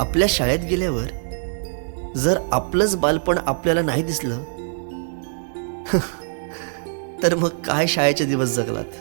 आपल्या शाळेत गेल्यावर जर आपलंच बालपण आपल्याला नाही दिसलं तर मग काय शाळेचे दिवस जगलात.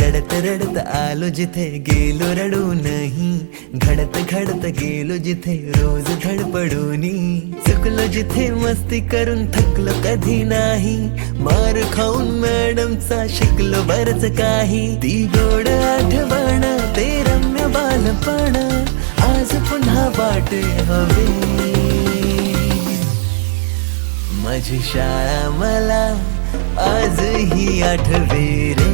रडत रडत आलो जिथे गेलो रडू नाही, घडत घडत गेलो जिथे रोज धडपडूनी, चुकलो जिथे मस्ती करून थकलो कधी नाही, मार खाऊन मॅडमचा शिकलो बरच काही, ती गोड आठवण ते रम्य बालपण आज पुन्हा वाटे हवे, माझी शाळा मला आजही आठवे रे,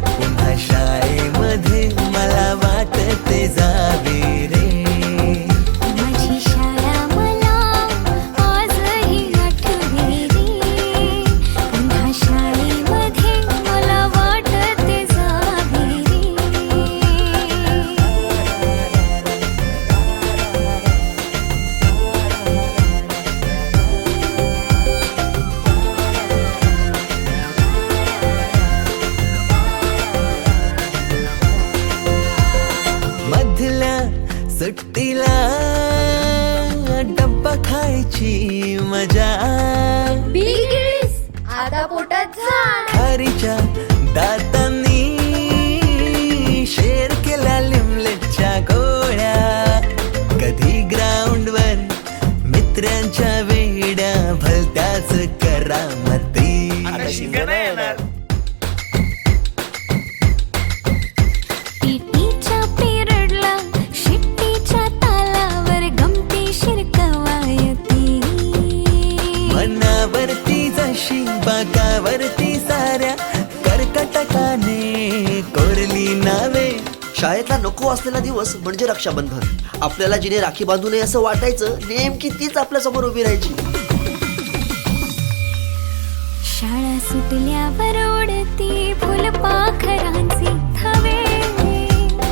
पुन्हा शाळेमध्ये मला वाटते जावे रे, माझी शाळा मला आजही आठवे रे, पुन्हा शाळेमध्ये मला वाटते जावे रे. मधल्या सुट्टीला डब्बा खायची मजा, बिलगिरीस आता पोटात झाड, खारीच्या दातांनी शेर केल्या लिमलेटच्या गोळ्या, कधी ग्राउंडवर मित्रांच्या वेड्या भलत्याच करामती, पीटीच्या पिरियडला शिट्टीच्या तालावर गमतीशीर कवायती, मनावरती जशी बाकावरती साऱ्या कर्कटकाने कोरली नावे. शाळेतला नको असलेला दिवस म्हणजे रक्षाबंधन. आपल्याला जिने राखी बांधू नये असं वाटायचं, नेमकी तीच आपल्या समोर उभी राहायची. शाळा सुटल्यावर उडती फुलपाखरांचे थवे,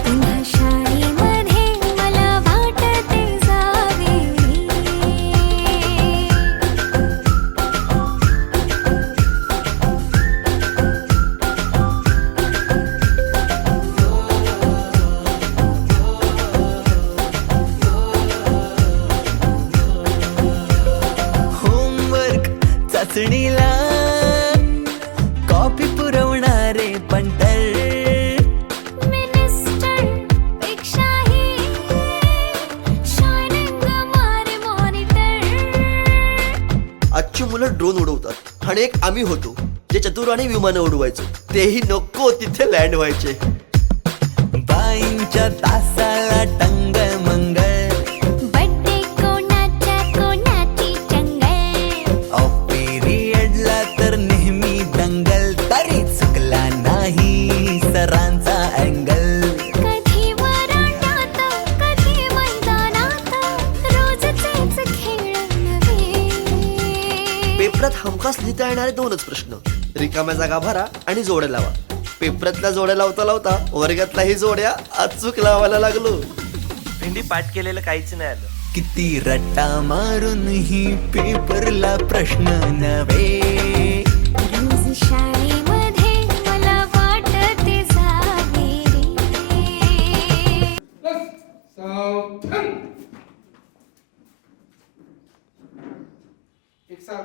पुन्हा शाळेमध्ये मला वाटते जावे होमवर्क चाचणीला कॉपी पुरवणारे पंटर, मिनिस्टर पेक्षाही शायनिंग मारे मॉनिटर. आजची मुलं ड्रोन उडवतात आणि एक आम्ही होतो जे चतुराने विमानं उडवायचो, तेही नको तिथे लँड व्हायचे. बाईंच्या तासाला टंग मंगळ, बड्डे कोणाच्या कोणाची चंगल, ऑफ पिरियडला तर नेहमी दंगल, तरी चुकला नाही सरांचा अँगल. कधी वरांड्यात कधी मैदानात रोजचेच खेळ नव्हे. पेपरात हमखास लिहिता येणारे दोनच प्रश्न, रिकाम्या जागा भरा आणि जोड्या लावा. पेपरातल्या जोड्या लावता लावता वर्गातल्याही जोड्या अचूक लावायला लागलो. भेंडी पाठ केलेलं काहीच नाही आलं. किती रट्टा मारून ही पेपरला प्रश्न नव्हे, रोज शाळेमध्ये मला वाटते जावे रे. सावधान. एक साथ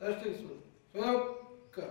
राष्ट्रीय स्वयं कर.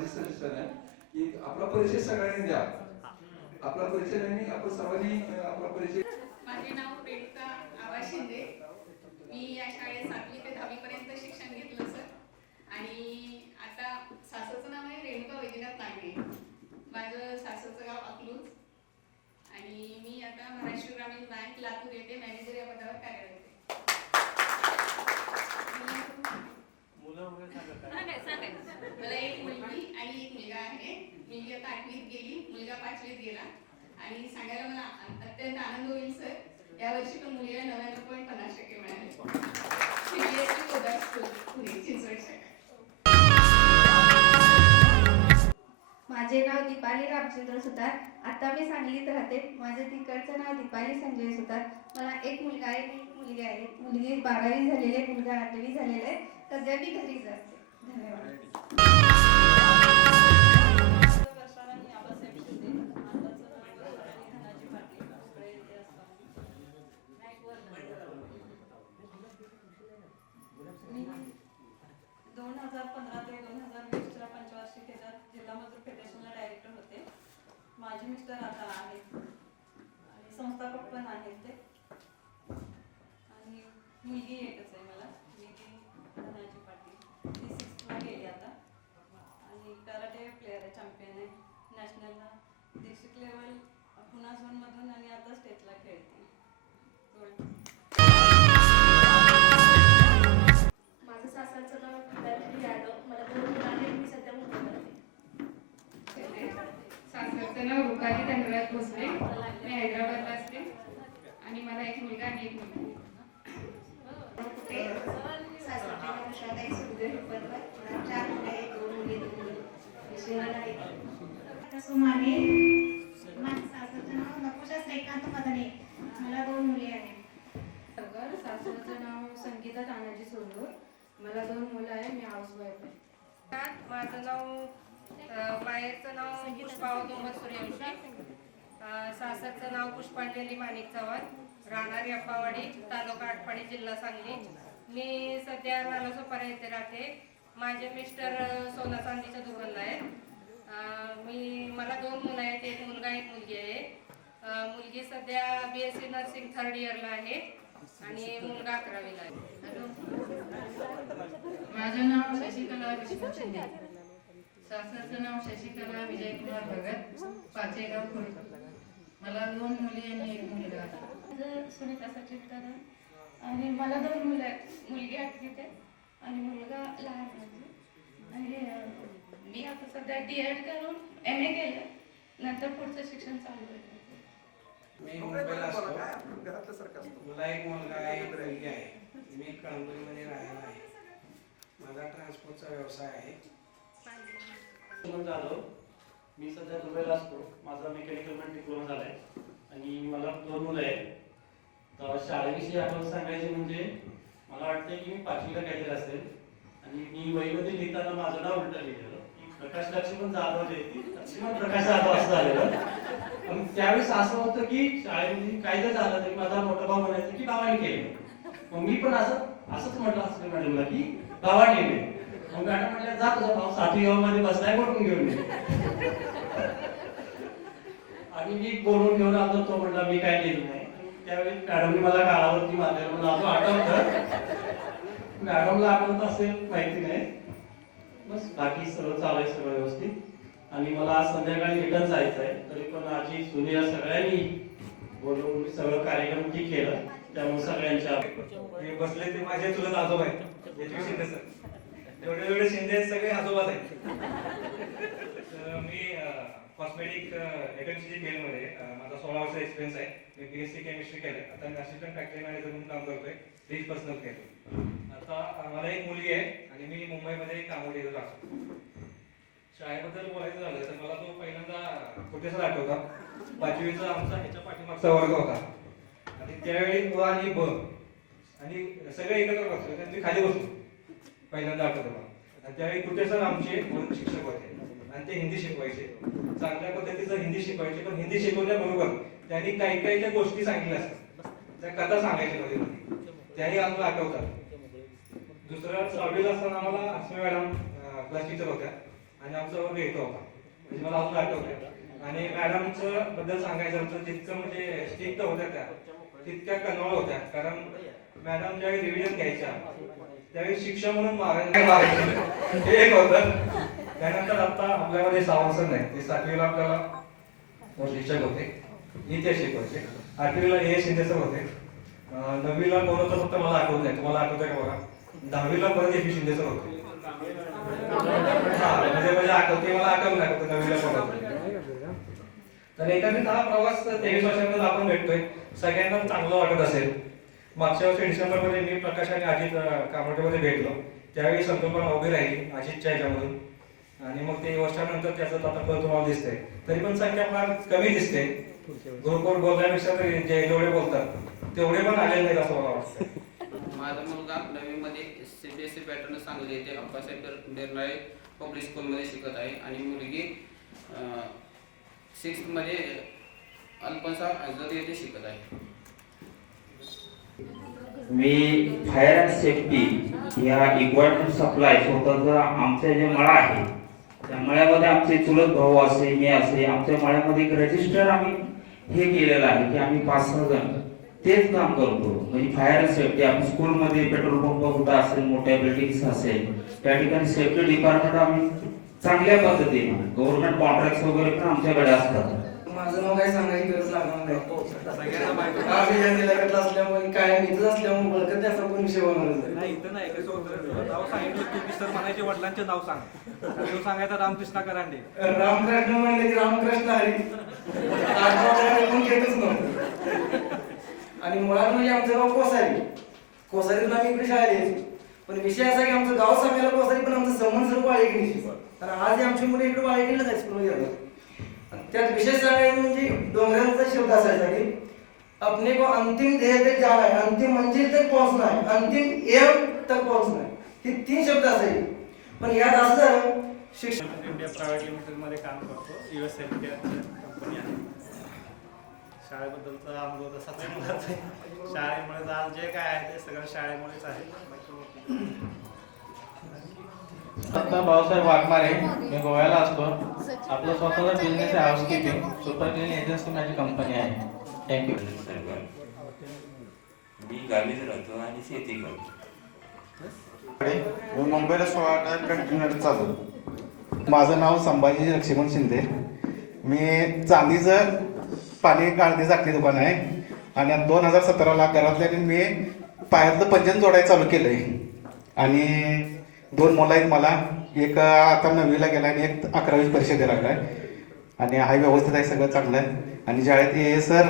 माझी सजेशन आहे की आपला परिचय सगळ्यांनी द्या. आपला परिचय नाही, आपण सर्वांनी आपला परिचय. माझे नाव रेणुका आबा शिंदे. मी या शाळेत 7वी ते 10वी पर्यंत शिक्षण घेतलं सर. आणि आता सासरचं नाव आहे रेणुका वैद्यनाथ नागरे. माझं सासरचं गाव अकलूज. आणि मी आता महाराष्ट्र ग्रामीण बँक लातूर येथे मॅनेजर या पदावर कार्यरत आहे. मला एक मुलगी आणि एक मुलगा आहे. मुलगी आता 8वीत गेली, मुलगा 5वीत गेला. आणि सांगायला मला अत्यंत आनंद होईल सर, यावर्षी पण मुलीला 99.50% मिळाले. CBSE गोदार स्कूल पुणे चिंचवड शाखा. माझे नाव दीपाली रामचंद्र सुतार. आता मी सांगलीत राहते. माझे तिकडचं नाव दीपाली संजय सुतार. मला एक मुलगा आहे आणि एक मुलगी आहे. मुलगी 12वी झालेली आहे, मुलगा 8वी झालेला आहे. सध्या मी घरीच असते. धन्यवाद. मी 2015 ते 2020च्या पंचवार्षिक ह्याच्यात जिल्हा मजूर फेडरेशनला डायरेक्टर होते. माझे मिस्टर आता आहेत आणि संस्थापक पण आहेत ते. आणि मुलगी एकच आहे मला, मुलगी धनाजी पाटील. ती 6th ला गेली आता. आणि कराटे प्लेअर आहे, चॅम्पियन आहे नॅशनलला, डिस्ट्रिक्ट लेवल पुणा झोनमधून आणि आता स्टेटला खेळते. माझं सासरचं नाव गीतांजली यादव. मला 2 मुलं आहेत. मी सध्या मुंबईत असते. सासरचं नाव रुपाली धनराज भोसले. मी हैदराबादला असते. आणि मला एक मुलगा आणि एक मुलगी. सासरचे नाव उषाताई सुखदेव हिप्पतकर. मला 4 मुलं आहेत, 2 मुली 2 मुलं. मिस्टरांना आहे. सुमाने. माझ्या सासरचं नाव नकुशा श्रीकांत मदने. मला 2 मुली आहेत. सासरचं नाव संगीता तानाजी सोनूर. मला 2 मुलं आहे. मी हाऊसवाईफ आहे. माझं नाव मायरचं नाव पुष्पा मोहम्मद सूर्यवंशी. सासरचं नाव पुष्पांजली माणिक चव्हाण. राहणारी अप्पावाडी, तालुका आटपाडी, जिल्हा सांगली. मी सध्या नालासोपारा येथे राहते. माझे मिस्टर सोना चांदीच्या दुकानला आहेत. मला 2 मुलं आहेत, एक मुलगा एक मुलगी आहे. मुलगी सध्या BSc नर्सिंग 3rd इयरला आहे आणि मुलगा 11वीला आहे. माझं नाव शशिकला विष्णू शिंदे. सासरचं नाव शशिकला विजयकुमार भगत, पाचेगाव खोडकर. मला 2 मुली आणि एक मुलगा आहे. माझं सुनीता सचिन कदम. आणि मला 2 मुलं आहेत. मुलगी 8वीत आहे आणि मुलगा लहान आहे. आणि मी आता सध्या D.Ed करून MA केलं. नंतर पुढचं शिक्षण चालू आहे. मी मुंबईला असतो. मला एक मुलगा आहे, एक मुलगी आहे. मी कळंबीमध्ये राहायला आहे. माझा ट्रान्सपोर्टचा व्यवसाय आहे. झालो. मी सध्या दुबईला असतो. माझा मेकॅनिकल डिप्लोमा झालाय आणि मला 2 मुलं आहेत. तर शाळेविषयी आपण सांगायचे म्हणजे मला वाटतं की मी 5वीला काहीतरी असेल आणि मी वहीमध्ये लिहिताना माझं नाव उलटं लिहिलेलं की प्रकाश लक्ष्मण जाधव लिहिली, लक्ष्मण प्रकाश जाधव असं झालेलं. पण त्यावेळेस असं होतं की शाळेमध्ये काही जर झालं तरी माझा मोठा भाऊ म्हणायचं की भावाने केलं. मग मी पण असंच म्हटलं असं मॅडमला की भावाने केले. मग मॅडम म्हटलं जा तुझा भाऊ 7वी मध्ये बसलाय, बोलून घेऊन ये. आणि मी बोलून घेऊन आलो. तो म्हटला मी काय लिहिलं नाही. त्यावेळी मॅडमने मला काळावरती मारलेलं मला अजून आठवतं. मॅडमला आठवत असेल माहिती नाही. बस बाकी सगळं चालू आहे, सगळं व्यवस्थित. आणि मला आज संध्याकाळी रिटर्न जायचं आहे. तरी पण आजी सुनिया सगळ्यांनी बोलून सगळं कार्यक्रम ठीक केलं. त्यामुळे सगळ्यांच्या बसले ते माझे चुलत आजोबा आहेत. शिंदे सर एवढे शिंदे सगळे आजोबाच आहेत. मी कॉस्मेटिक FMCG फिल्डमध्ये माझा 16 वर्षाचा एक्सपिरियन्स आहे. मी BSc केमिस्ट्री केलं. आता मी असिस्टंट फॅक्टरी मॅनेजर म्हणून काम करतोय. 30 पर्सनल केलं. आता मला एक मुलगी आहे आणि मी मुंबईमध्ये कामोडी येत राहतो. शाळेबद्दल बोलायचं झालं तर मला तो पहिल्यांदा कुठेच आठवता. 5वीचा आमचा ह्याच्या पाठीमागचा वर्ग होता आणि त्यावेळी ब आणि ब आणि सगळे एकत्र बसलो. तर मी खाली बसलो पहिल्यांदा आठवतं मला. आणि त्यावेळी कुठे सर आमचे म्हणून शिक्षक होते आणि ते हिंदी शिकवायचे. चांगल्या पद्धतीचं हिंदी शिकवायचे. पण हिंदी शिकवल्याबरोबर त्यांनी काही काही त्या गोष्टी सांगितल्या असतात, त्या कथा सांगायच्या मध्ये. त्याही आम्हाला आठवतात. दुसरं 6वीला असताना आम्हाला अस्मी मॅडम क्लास टीचर होत्या. आणि आमचा वर्ग येतो होता, म्हणजे मला अजून आठवतंय. आणि मॅडमचं बद्दल सांगायचं तर जितकं म्हणजे स्ट्रिक्ट होत्या त्या तितक्या कन्वळ होत्या. कारण मॅडम ज्यावेळी रिव्हिजन घ्यायच्या त्यावेळी शिक्षा म्हणून मारायचे हे एक होतं. त्यानंतर आता आपल्यामध्ये 6 वर्ष नाही, ते 7वीला आपल्याला शिक्षक होते, इतिहास शिकवायचे. 8वीला हे शिंदे सर होते. 9वीला कोण होतं फक्त मला आठवत नाही, तुम्हाला आठवतंय का बघा? 10वीला परत हे शिंदे सर होते. म्हणजे आठवते, मला आठवत नाही फक्त 9वीला कोण होतं. तर एकंदरीत हा प्रवास 23 वर्षांमध्ये आपण भेटतोय, सगळ्यांना चांगलं वाटत असेल. मागच्या वर्षी डिसेंबरमध्ये मी प्रकाश आणि अजित कामोठेमध्ये भेटलो, त्यावेळी संकल्पना उभी राहिली अजितच्या ह्याच्यामधून, आणि मग ते वर्षानंतर त्याचं आता फळ तुम्हाला दिसतंय. तरी पण संख्या फार कमी दिसते. ग्रुपवर बोलण्यापेक्षा तरी जेवढे बोलतात तेवढे पण आलेले नाहीत असं मला वाटतं. माझा मुलगा 9वी मध्ये CBSE पॅटर्न सांगली येथे अप्पासाहेब डेरनाळे पब्लिक स्कूलमध्ये शिकत आहे, आणि मुलगी 6th मध्ये अल्पसा आझाद येथे शिकत आहे. मी फायर अँड सेफ्टी या इक्वायरमेंट सप्लाय स्वतःचा आमचा जे मळा आहे त्या मळ्यामध्ये आमचे चुलत भाऊ असे, मी असे, आमच्या मळ्यामध्ये एक रजिस्टर आम्ही हे केलेलं आहे की आम्ही 5-6 जण तेच काम करतो. म्हणजे फायर अँड सेफ्टी आपण स्कूलमध्ये पेट्रोल पंप कुठं असेल, मोठ्या बिल्डिंग्स असेल, त्या ठिकाणी सेफ्टी डिपार्टमेंट आम्ही चांगल्या पद्धतीने गव्हर्नमेंट कॉन्ट्रॅक्ट वगैरे पण आमच्याकडे असतात. माझं नाव काय सांगायची गरज लागणार नाही, सगळ्यांना असल्यामुळे काय इथंच असल्यामुळे ओळखत असा कोण विषय होणार नाही. इथं नाही, कसं होतं, नाव सांगितलं की सर म्हणायचे वडिलांचे नाव सांग, नाव सांगायचं रामकृष्ण करांडे. रामकृष्ण म्हणले की रामकृष्ण हरी कोण घेतच नव्हतं. आणि मुळात म्हणजे आमचं गाव कोसारीतून आम्ही इकडे शाळेत यायचो. पण विषय असा की आमचं गाव सांगायला कोसारी, पण आमचं संबंध सर्व वाळेकिणीशी. कारण आज आमची मुलं इकडे वाळेकिणीला जायचं स्कूलमध्ये जातात. त्यात विशेष सांगायचं म्हणजे डोंगरांचा शब्द असायचा की अपने को अंतिम ध्येय तक जाना है, अंतिम मंजिल तक पहुंचना है, अंतिम एम तक पहुंचना है. हे 3 शब्द असायचे. पण यात असं झालं, शिक्षण इंडिया प्रायव्हेट लिमिटेडमध्ये काम करतो, US हेल्थकेअर कंपनी आहे. शाळेबद्दलचा अनुभव तसाच आहे मला. शाळेमुळे आज जे काय आहे ते सगळं शाळेमुळेच आहे. आता भाऊसाहेब वाघमारे, मी गोव्याला असतो. आपलं स्वतःचा बिझनेस आहे हाऊसकीपिंग, सुपर क्लीन एजन्सी माझी कंपनी आहे. थँक्यू. मी गावीच राहतो आणि शेती करतो. मी मुंबईला 16 कंटेनर चालू. माझं नाव संभाजी लक्ष्मण शिंदे. मी चांदीचं पाणी काळजी झाकली दुकान आहे, आणि 2017ला घरातल्याने मी पायातलं पंजन जोडायला चालू केलंय. आणि 2 मुलं आहेत मला, एक आता 9वीला गेला आणि एक 11वी परीक्षा द्यायला लागलाय. आणि हा व्यवस्थित आहे, सगळं चांगलं आहे. आणि शाळेत ये सर,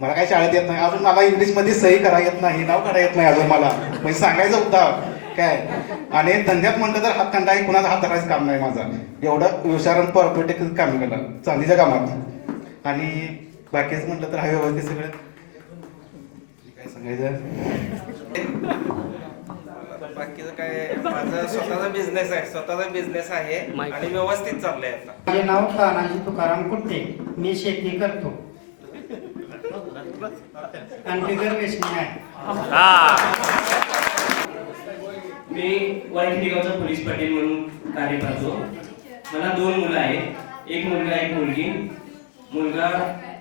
मला काय शाळेत येत नाही अजून, मला इंग्लिशमध्ये सही करा येत नाही, नाव काढा येत नाही अजून मला, म्हणजे सांगायचं होता काय. आणि धंद्यात म्हणलं तर हातखंडा आहे, कुणाचा हात धरायचं काम नाही माझा, एवढं विचारून परफेक्ट काम केलं चांदीच्या कामात. आणि बाकीच म्हटलं तर हा व्यवस्थित सगळं काय सांगायचं. बाकीचं काय, माझा स्वतःचा बिझनेस आहे आणि व्यवस्थित चाललंय आता. माझे नाव तानाजी तुकाराम कुट्टे, मी शेती करतो. कॉन्फिगर वेचणी आहे. मी वाईखिंडीगावचा पोलीस पाटील म्हणून कार्य करतो. मला 2 मुलं आहेत, एक मुलगा एक मुलगी. मुलगा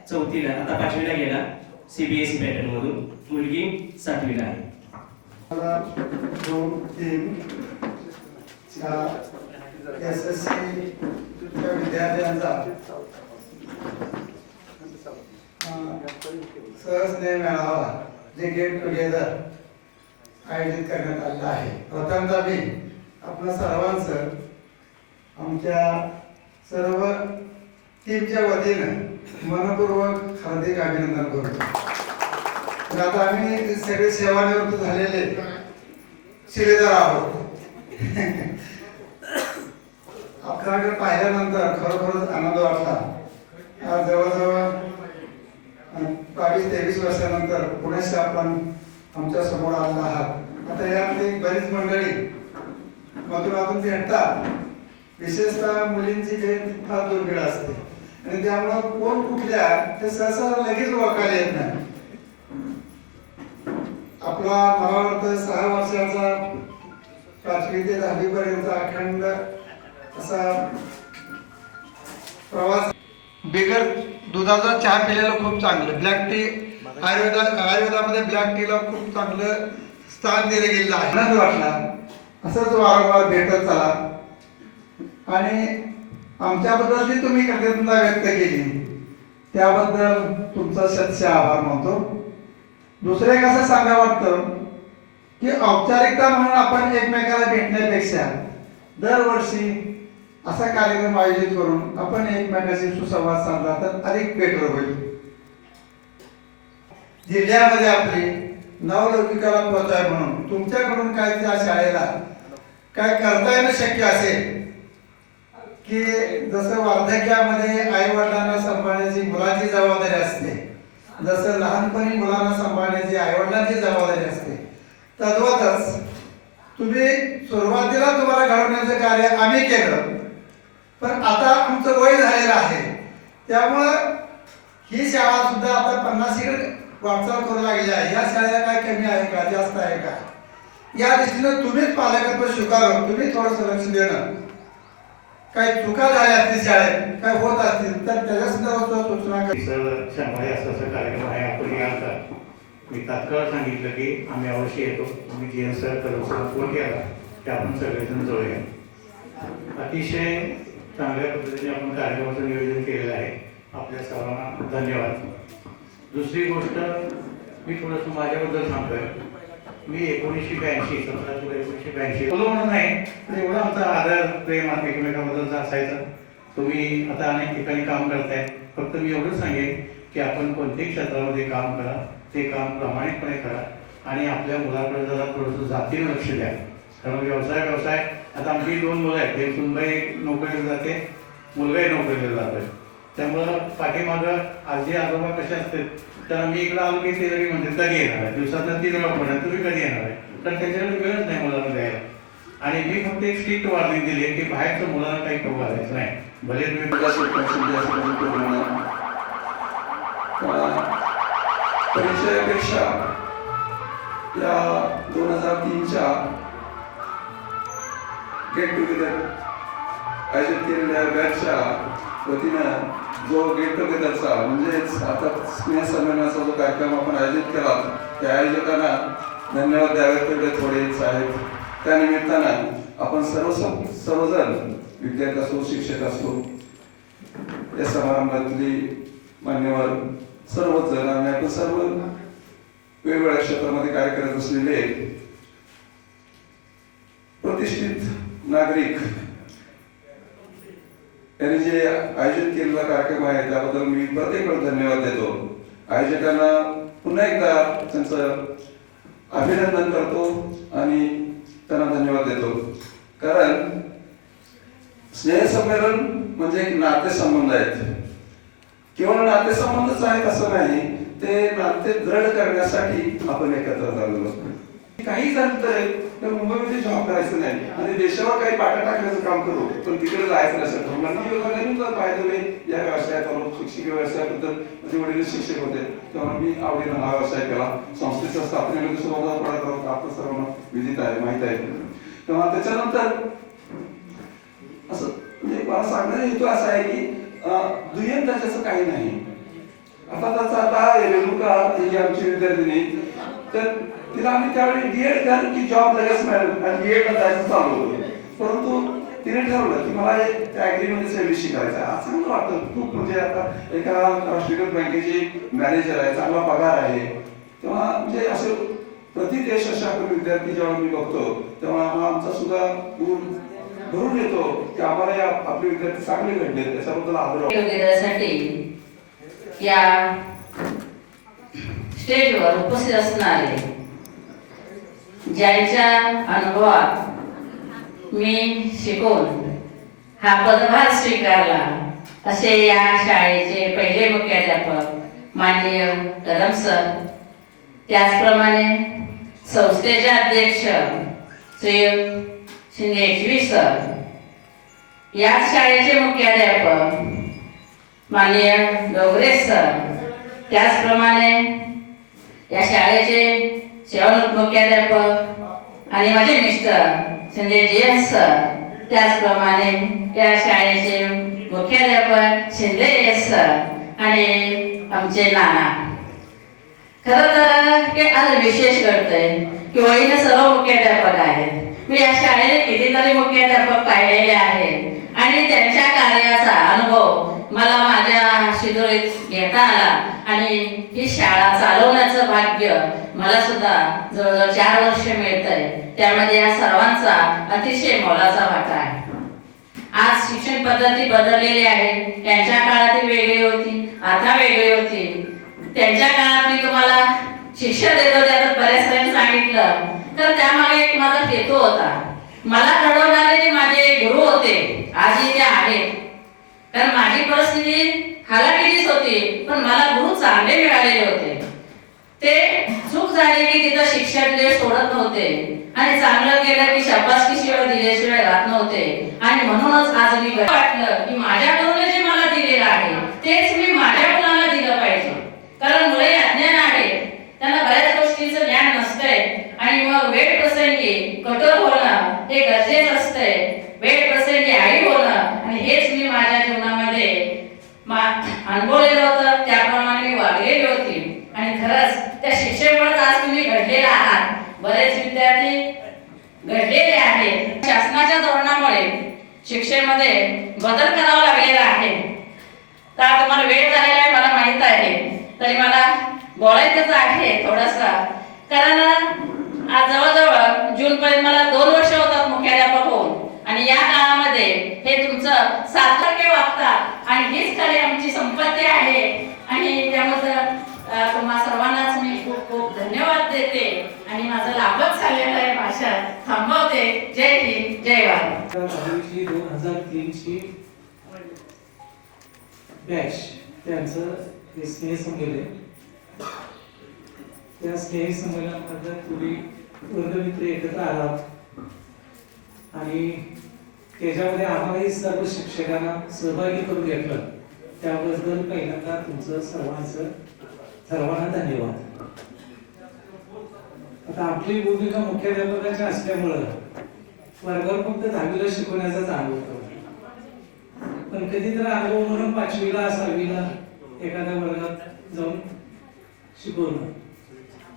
4थीला, आता 5वीला गेला CBSE पॅटर्न मधून. मुलगी 7वीला आहे. 2, 3, 4 SSC विद्यार्थ्यांचा सहस्नेह मेळावा जे गेट टुगेदर आयोजित करण्यात आलेला आहे. प्रथमतः मी आपल्या सर्वांचं आमच्या सर्व टीमच्या वतीनं मनपूर्वक हार्दिक अभिनंदन करतो. आता आम्ही सगळे सेवानिवृत्त झालेले शिलेदार आहोत. आपल्याकडे पाहिल्यानंतर खरोखरच आनंद वाटला. आज जवळजवळ 22-23 वर्षानंतर पुण्याशी आपण आमच्या समोर आलेला आहात. आता यातली बरीच मंडळी मधून भेटतात. विशेषतः मुलींची भेट फार दुर्मिळ असते, आणि त्यामुळं कोण कुठल्या ते सहसा लगेच ओळखायला येत नाही. आपला मला वाटतं 6 वर्षाचा 5वी ते 10वी पर्यंत अखंड असा प्रवास. बिगर दुधाचा चहा पिलेलं खूप चांगलं. ब्लॅक टी आयुर्वेदामध्ये ब्लॅक टीला खूप चांगलं स्थान दिलं गेलेलं आहे. आनंद वाटला. असंच वारंवार भेटत चला. आणि आमच्याबद्दल जी तुम्ही कृतज्ञता व्यक्त केली त्याबद्दल तुमचा शतशः आभार मानतो. दुसरं एक असं सांगा वाटतं की औपचारिकता म्हणून आपण एकमेकाला भेटण्यापेक्षा दरवर्षी असा कार्यक्रम आयोजित करून आपण एकमेकाशी सुसंवाद साधला तर अधिक बेटर होईल. जिल्ह्यामध्ये आपली नवलौकिकाला पत आहे म्हणून तुमच्याकडून काय त्या शाळेला काय करता येणं शक्य असेल की जसं वार्धक्यामध्ये आई वडिलांना सांभाळण्याची मुलाची जबाबदारी असते, जसं लहानपणी मुलांना सांभाळण्याची आई वडिलांची जबाबदारी असते, तद्वतच तुम्ही सुरुवातीला तुम्हाला घडवण्याचं कार्य आम्ही केलं. पण आता आमचं वय झालेलं आहे त्यामुळं ही शाळा सुद्धा आता 50कडे वाटचाल करू लागली आहे. या शाळेला काय कमी आहे का, जास्त आहे का, या दृष्टीनं तुम्हीच पालकत्व स्वीकारून तुम्ही थोडंसं लक्ष देणं. काही चुका झाल्या असतील शाळेत काय होत असतील तर त्याच्या संदर्भात सूचना शंभर असं कार्यक्रम आहे. आपण याचा मी तात्काळ सांगितलं की आम्ही अवश्य येतो. मी जी एस सर फोन केला की आपण सगळेजण जोडूया. अतिशय चांगल्या पद्धतीने आपण कार्यक्रमाचं नियोजन केलेलं आहे. आपल्या सर्वांना धन्यवाद. दुसरी गोष्ट मी थोडंसं माझ्याबद्दल सांगतोय. मी 1982 17 जुलै 1982 बोलू म्हणून नाही पण एवढा आमचा आदर प्रेम एकमेकांबद्दलचा असायचा. तुम्ही आता अनेक ठिकाणी काम करताय. फक्त मी एवढंच सांगेन की आपण कोणत्याही क्षेत्रामध्ये काम करा ते काम प्रामाणिकपणे करा आणि आपल्या मुलाकडे जरा थोडंसं जातीनं लक्ष द्या. कारण व्यवसाय आता आमची 2 मुलं आहेत. एक सुनबाई नोकरीला जाते, मुलगाही नोकरीला जातोय. त्यामुळं पाठीमागं आजी आजोबा कसे असतात तर मी इकडं आलो की ते जरी म्हणते कधी येणार आहे, दिवसातून 3 वेळा पडणार तुम्ही कधी येणार आहे, तर त्याच्याकडे वेळच नाही मुलांना द्यायला. आणि मी फक्त एक स्ट्रिक्ट वॉर्निंग दिली आहे की बाहेरचं मुलांना काही करू घालायचं नाही. भले तुम्ही परिचयापेक्षा या 2003च्या गेट टुगेदर आयोजित केलेल्या बॅचच्या वतीनं जो गेट टुगेदरचा म्हणजेच आता स्नेहसंमेलनाचा जो कार्यक्रम आपण आयोजित केला त्या आयोजकांना धन्यवाद द्यावे तेवढे थोडेच आहेत. त्या निमित्तानं आपण सर्वजण विद्यार्थी असो शिक्षक असो या समारंभातली मान्यवर सर्वच जण आणि आपण सर्व वेगवेगळ्या क्षेत्रामध्ये कार्य करत असलेले प्रतिष्ठित नागरिक यांनी जे आयोजित केलेला कार्यक्रम आहे त्याबद्दल मी प्रत्येकाला धन्यवाद देतो. आयोजकांना पुन्हा एकदा त्यांचं अभिनंदन करतो आणि त्यांना धन्यवाद देतो. कारण स्नेहसंमेलन म्हणजे एक नातेसंबंध आहेत. केवळ नातेसंबंधच आहेत असं नाही, ते नाते दृढ करण्यासाठी आपण एकत्र झालेलो असतो. काही झालं तर मुंबईमध्ये जॉब करायचं नाही आणि देशावर काही पाटा टाकण्याचं काम करू पण तिकडे जायचं नसेल. मुलांनी पाहिजे या व्यवसायात शिक्षक व्यवसायाबद्दल माझे वडील शिक्षक होते तेव्हा मी आवडीनं हा व्यवसाय केला. संस्थेच्या स्थापनेमध्ये सुरुवात पडत आहोत आपण सर्वांना विदित आहे माहित आहे. तेव्हा त्याच्यानंतर असं म्हणजे मला सांगण्याचा हेतू असा आहे की दुय्यम त्याच्याचं काही नाही. आता रेणुका ही आमची विद्यार्थिनी तर तिला आम्ही त्यावेळी डीएड कारण की जॉब लगेच मिळालं आणि डीएडला जायचं चालू होतं. परंतु तिने ठरवलं की मला ॲग्रीमध्ये सर्व्हिस शिकायचं आहे. चांगलं वाटतं खूप. म्हणजे आता एका राष्ट्रीयकृत बँकेची मॅनेजर आहे, चांगला पगार आहे. तेव्हा म्हणजे असं प्रतिदेश अशा आपण विद्यार्थी जेव्हा मी बघतो तेव्हा आमचा सुद्धा भरून येतो की आम्हाला आपले विद्यार्थी चांगले घडले त्याच्याबद्दल आदर. या स्टेजवर उपस्थित असणारे ज्यांच्या अनुभवात मी शिकून हा पदभार स्वीकारला असे या शाळेचे पहिले मुख्याध्यापक माननीय कदम सर, त्याचप्रमाणे संस्थेचे अध्यक्ष श्री शिंदे HV सर, या शाळेचे मुख्याध्यापक माननीय डोगरे सर, त्याचप्रमाणे या शाळेचे सेवानिवृत्त मुख्याध्यापक आणि माझे मिस्टर संजय JS सर, त्याचप्रमाणे या शाळेचे मुख्याध्यापक शिंदे सर आणि आमचे नाना. खरं तर हे आज विशेष घडतंय की वहिनी सर्व मुख्याध्यापक आहेत. मी या शाळेने कितीतरी मुख्याध्यापक पाहिलेले आहेत आणि त्यांच्या कार्याचा अनुभव मला माझ्या शिदोरीत घेता आला आणि ही शाळा चालवण्याचं भाग्य मला सुद्धा जवळजवळ 4 वर्ष मिळतंय. त्यामध्ये या सर्वांचा अतिशय मोलाचा वाटा आहे. आज शिक्षण पद्धती बदललेली आहे. त्यांच्या काळात ती वेगळी होती, आता वेगळी होती. त्यांच्या काळात मी तुम्हाला शिक्षा देत होते, आता बऱ्याच वेळेला सांगितलं तर त्यामागे एक माझा हेतू होता. मला घडवणारे माझे गुरु होते, आजही ते आहेत. कारण माझी परिस्थिती हालाकीचीच होती, पण मला गुरु चांगले मिळालेले होते. ते चूक झाली की तिथं शिक्षक दिले सोडत नव्हते आणि चांगलं केलं की शाबासकी शिवाय दिल्याशिवाय राहत नव्हते. आणि म्हणूनच आज मी वाटलं की माझ्या गुरुने जे मला दिलेलं आहे तेच मी माझ्या मुलांना दिलं पाहिजे. कारण मुले अज्ञान आहेत, त्यांना बऱ्याच गोष्टींचं ज्ञान नसतंय आणि मग वेळ प्रसंगी कठोर होणं हे गरजेचं असतंय. वेळ प्रसंगी आई होणं आणि हेच मी माझ्या जीवनामध्ये अनुभवलेलं होतं, त्याप्रमाणे मी वागलेली होती. आणि खरंच त्या शिक्षेमुळे आज तुम्ही घडलेला आहात. बरेच विद्यार्थी घडलेले आहेत. शासनाच्या धोरणामुळे शिक्षेमध्ये बदल करावा लागलेला आहे. तर तुम्हाला वेळ झालेला आहे मला माहित आहे, तरी मला बोलायचंच आहे थोडासा. कारण आज जवळजवळ जून पर्यंत मला 2 वर्ष होतात मुख्याध्यापक होऊन आणि या काळामध्ये हे तुमचं 7% वागतात आणि हीच खरी आमची संपत्ती आहे. आणि त्याबद्दल तुम्हा सर्वांनाच मी खूप खूप धन्यवाद देते आणि माझं लाभच झालेलं आहे. भाषा थांबवते. जय हिंद, जय भारत. 2003ची बॅच त्यांचं स्नेह संमेलन, त्या स्नेह संमेलनामध्ये तुम्ही वर्गमित्र एकत्र आलात आणि त्याच्यामध्ये आम्हालाही सर्व शिक्षकांना सहभागी करून घेतलं. त्याबद्दल पहिल्यांदा तुमचं सर्वांना धन्यवाद. आता आपली भूमिका मुख्याध्यापकाची असल्यामुळं वर्गावर फक्त 10वीला शिकवण्याचा चालू होतो, पण कधीतरी अनुभव म्हणून 5वीला 6वीला एखाद्या वर्गात जाऊन शिकवणं.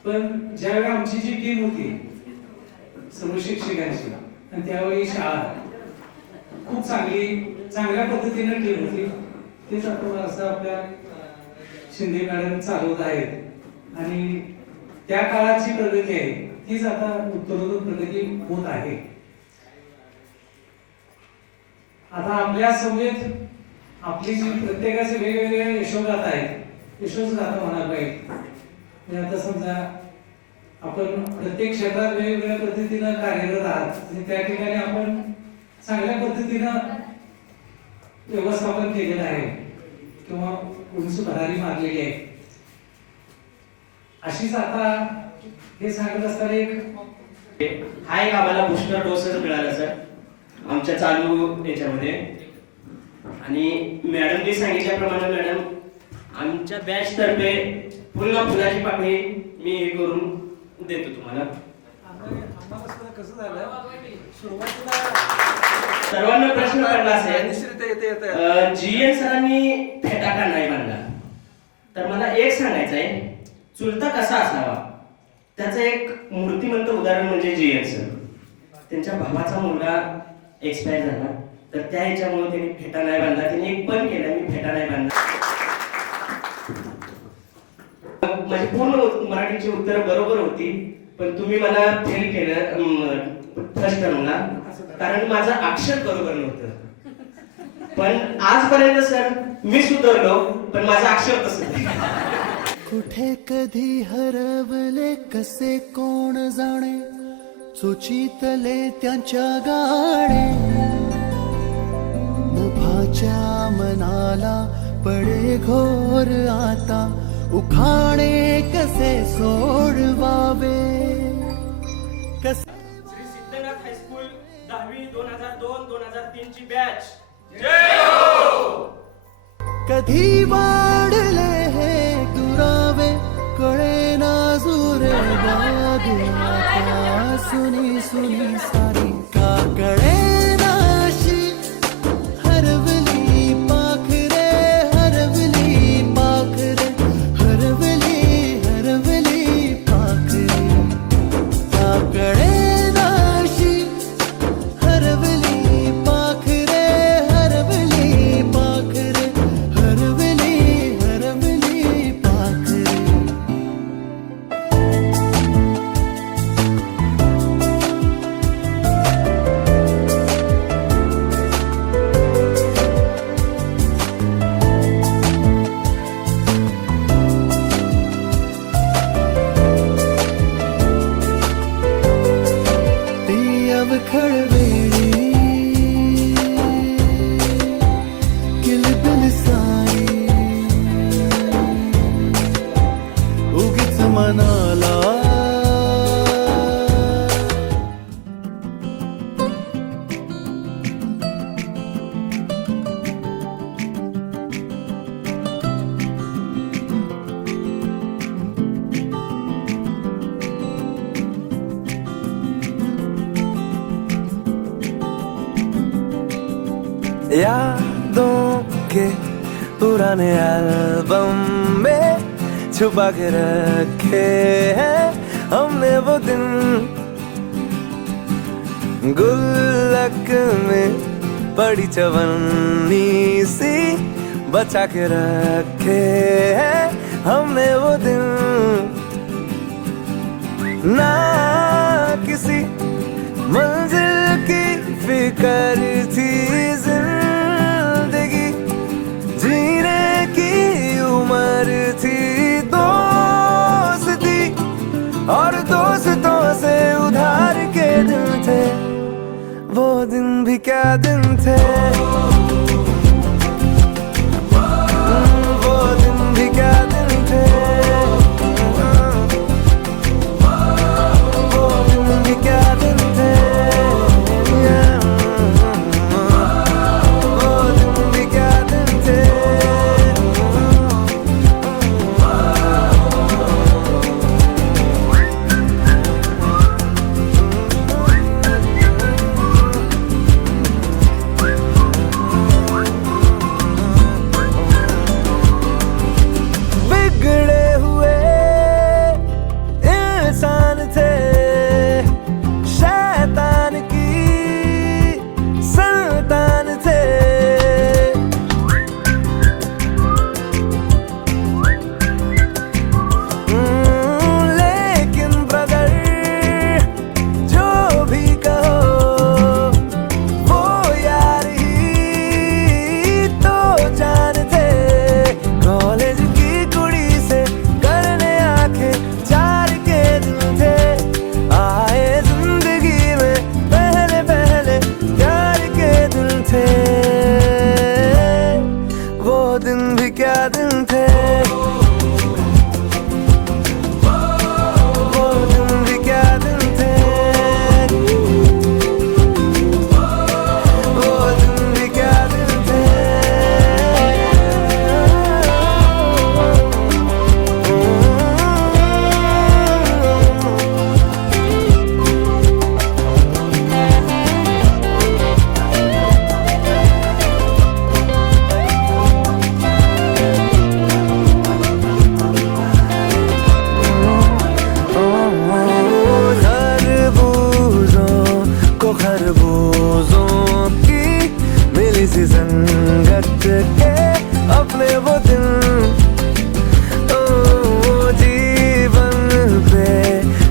पण ज्यावेळी आमची जी टीम होती सर्व शिक्षकांची आणि त्यावेळी शाळा खूप चांगल्या पद्धतीने टीम होती. तेच आपण असं आपल्या शिंदे मॅडम चालवत आहेत आणि त्या काळाची प्रगती आहे तीच आता उत्तरोत्तर प्रगती होत आहे. आता आपल्या समवेत आपली जी प्रत्येकाचे वेगवेगळे यशोगाथा आहेत, यशोगाथा म्हणायला पाहिजे. आता समजा आपण प्रत्येक क्षेत्रात वेगवेगळ्या पद्धतीनं कार्यरत आहात आणि त्या ठिकाणी आपण चांगल्या पद्धतीनं व्यवस्थापन केलेलं आहे किंवा उंच भरारी मारलेली आहे. अशीच आता हे सांगत असताना हा एक आम्हाला बुस्टर डोसेस मिळाला सर आमच्या चालू याच्यामध्ये. आणि मॅडमनी सांगितल्याप्रमाणे मॅडम आमच्या बॅच तर्फे पुन्हा फुलाची पाकळी मी हे करून देतो तुम्हाला. कसं झालं सुरुवातीला सर्वांना प्रश्न पडला असेल जीएन सरांनी फेटा का नाही बांधला, तर मला एक सांगायचं आहे चुलता कसा असावा. त्याचं एक मूर्तिमंत उदाहरण म्हणजे जीएन सर. त्यांच्या भावाचा मुलगा एक्सपायर झाला तर त्या ह्याच्यामुळे त्यांनी फेटा नाही बांधला. त्यांनी एक पण केला मी फेटा नाही बांधला. माझी पूर्ण मराठीची उत्तर बरोबर होती पण तुम्ही मला फेल केलं फर्स्ट टर्मला कारण माझं अक्षर बरोबर नव्हतं. पण आजपर्यंत सर मी सुधारलो पण माझं अक्षर तसं. कुठे कधी हरवले कसे कोण जाणे, चोचीतले त्यांच्या गाणे. मुभाच्या मनाला पडे घोर आता, उखाणे कसे सोडवावे. श्री सिद्धनाथ हायस्कूल 10वी 2002-2003 ची बॅच. जय हो. कधी वाढले हे दुरावे, कळे ना जुरे वादे आता. सुनी सुनी सारी का कळे ना यादों के पुराने एल्बम में छुपा के रखे हैं हमने वो दिन, गुल्लक में बड़ी चवन्नी सी बचा के रखे हैं हमने वो दिन। ना किसी मंजिल की फिक्र थी जिंदगी, जीने की उम्र थी दोस्ती और दोस्तों से उधार के दिन थे, वो दिन भी क्या दिन थे, वो दिन भी क्या दिन थे, वो दिन भी क्या दिन थे, वो दिन भी क्या दिन थे। बिगड़े हुए इंसान थे, शैतान की संतान थे, लेकिन ब्रदर जो भी कहो वो यार ही तो जान थे। कॉलेज की कुड़ी से करने आंखें चार के दिन थे, आए जिंदगी में पहले पहले प्यार के दिन थे, वो दिन भी क्या दिन थे, वो दिन भी क्या दिन थे, वो दिन भी क्या दिन थे। खरबूजों को खरबूजों की मिली सी संगत के अपने वो दिन, ओ जीवन पे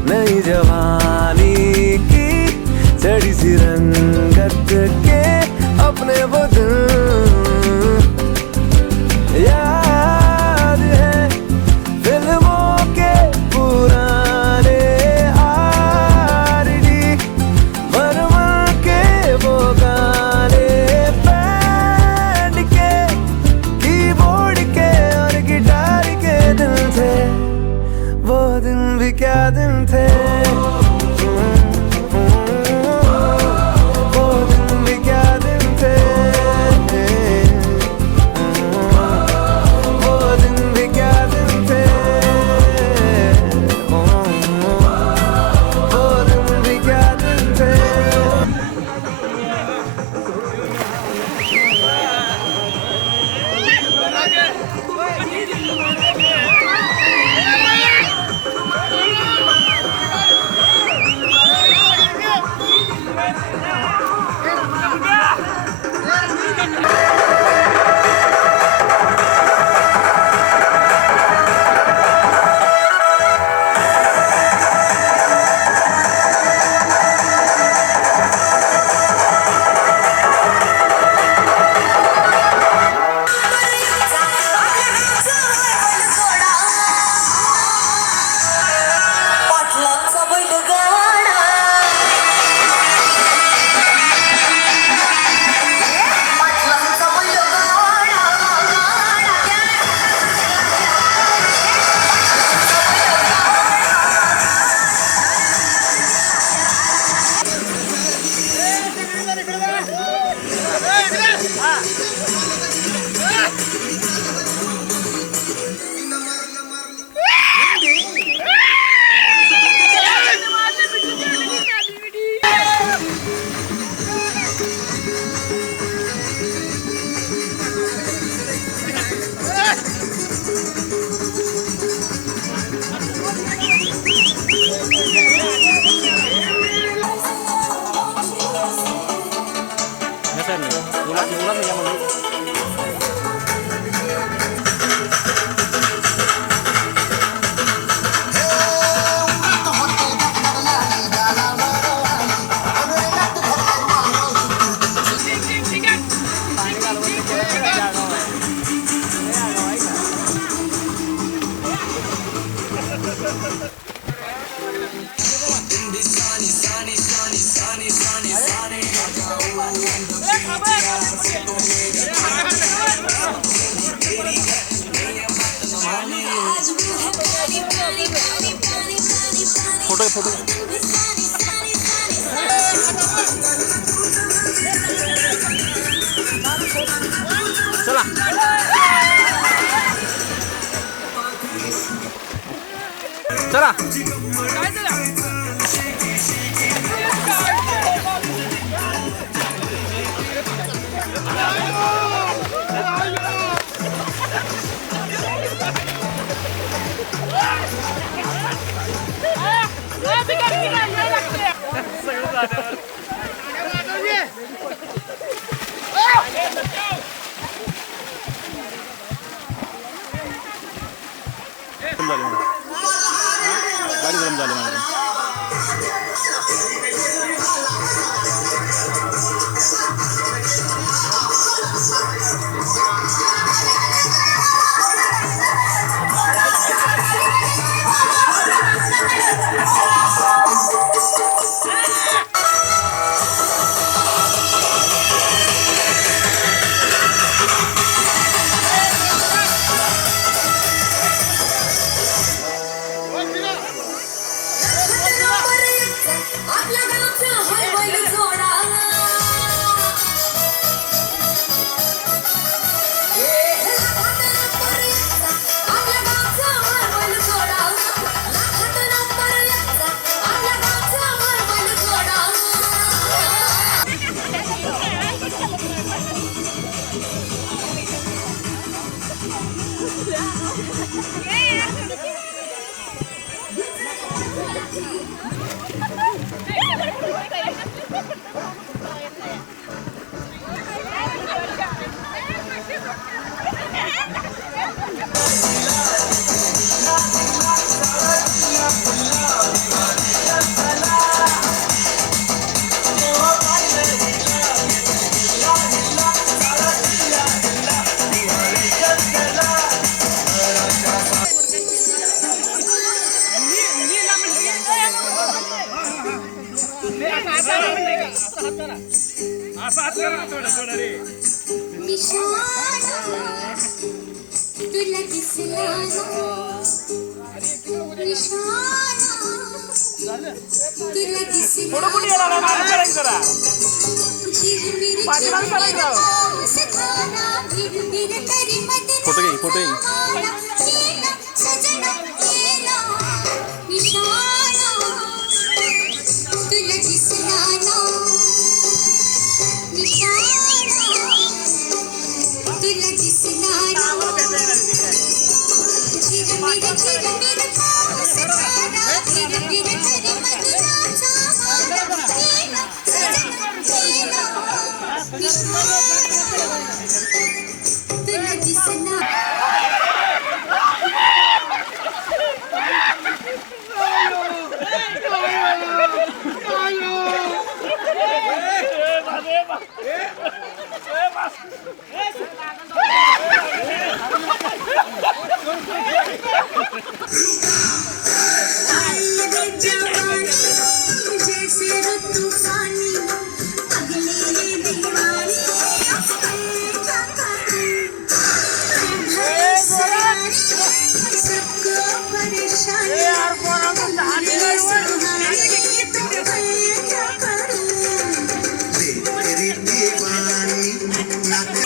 नई जवानी की चढ़ी सी रंगत के अपने वो दिन। याद है फिल्मों के पुराने आरडी, मरमर के वो गाने, बैंड के कीबोर्ड के चला गरम झाले माझे फोटो घे फोटो तेरी दीवानी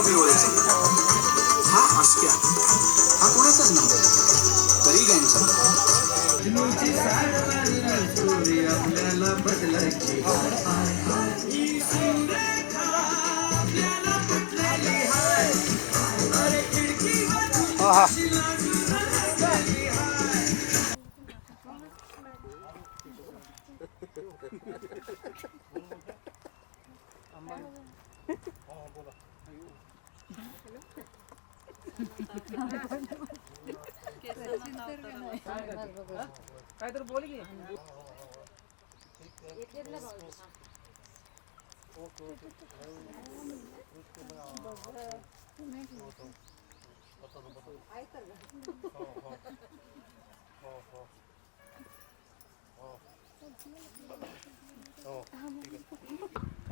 कमी ओळखले. हा आस्क्या, हा कोणाचाच नंबर तरी गायचा. आपल्याला बदलायची काय तर बोल की.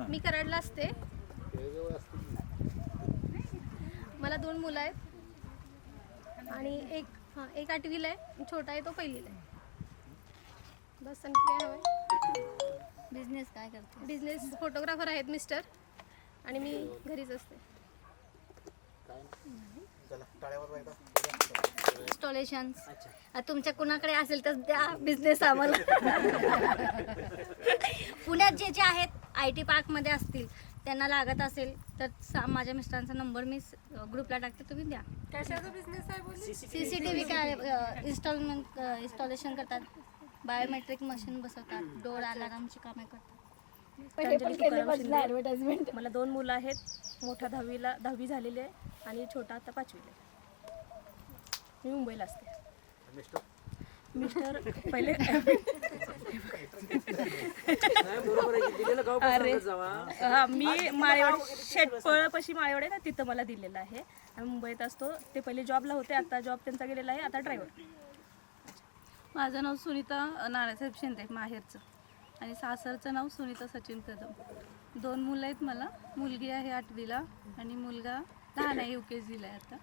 मी कराडला असते. मला 2 मुलं आहेत आणि एक 8वीला आहे, छोटा आहे तो 1लीला आहे. बस आणखी काय हवंय? बिझनेस काय करते? बिझनेस फोटोग्राफर आहेत मिस्टर आणि मी घरीच असते. इन्स्टॉलेशन तुमच्या कुणाकडे असेल तर त्या बिझनेस आम्हाला. पुण्यात जे आहेत IT पार्कमध्ये असतील त्यांना लागत असेल तर माझ्या मिस्टरांचा नंबर मी ग्रुपला टाकते, तुम्ही द्या. कशाचा बिझनेस आहे बोलली? CCTV काय इन्स्टॉलेशन करतात, बायोमेट्रिक मशीन बसवतात, डोर अलार्मची कामे करतात. ॲडव्हर्टाइजमेंट. मला 2 मुलं आहेत, मोठा 10वी झालेली आहे आणि छोटा आता 5वीला आहे. मी मुंबईला असते. मिस्टर पहिले मी माळेवाड शेटपळपाशी माळेवाड आहे ना, तिथं मला दिलेलं आहे. आम्ही मुंबईत असतो. ते पहिले जॉबला होते, आता जॉब त्यांचा गेलेला आहे, आता ड्रायव्हर. माझं नाव सुनीता नानासाहेब शिंदे माहेरचं आणि सासरचं नाव सुनीता सचिन कदम. 2 मुलं आहेत मला. मुलगी आहे 8वीला आणि मुलगा लहान आहे, UKGला आहे आता.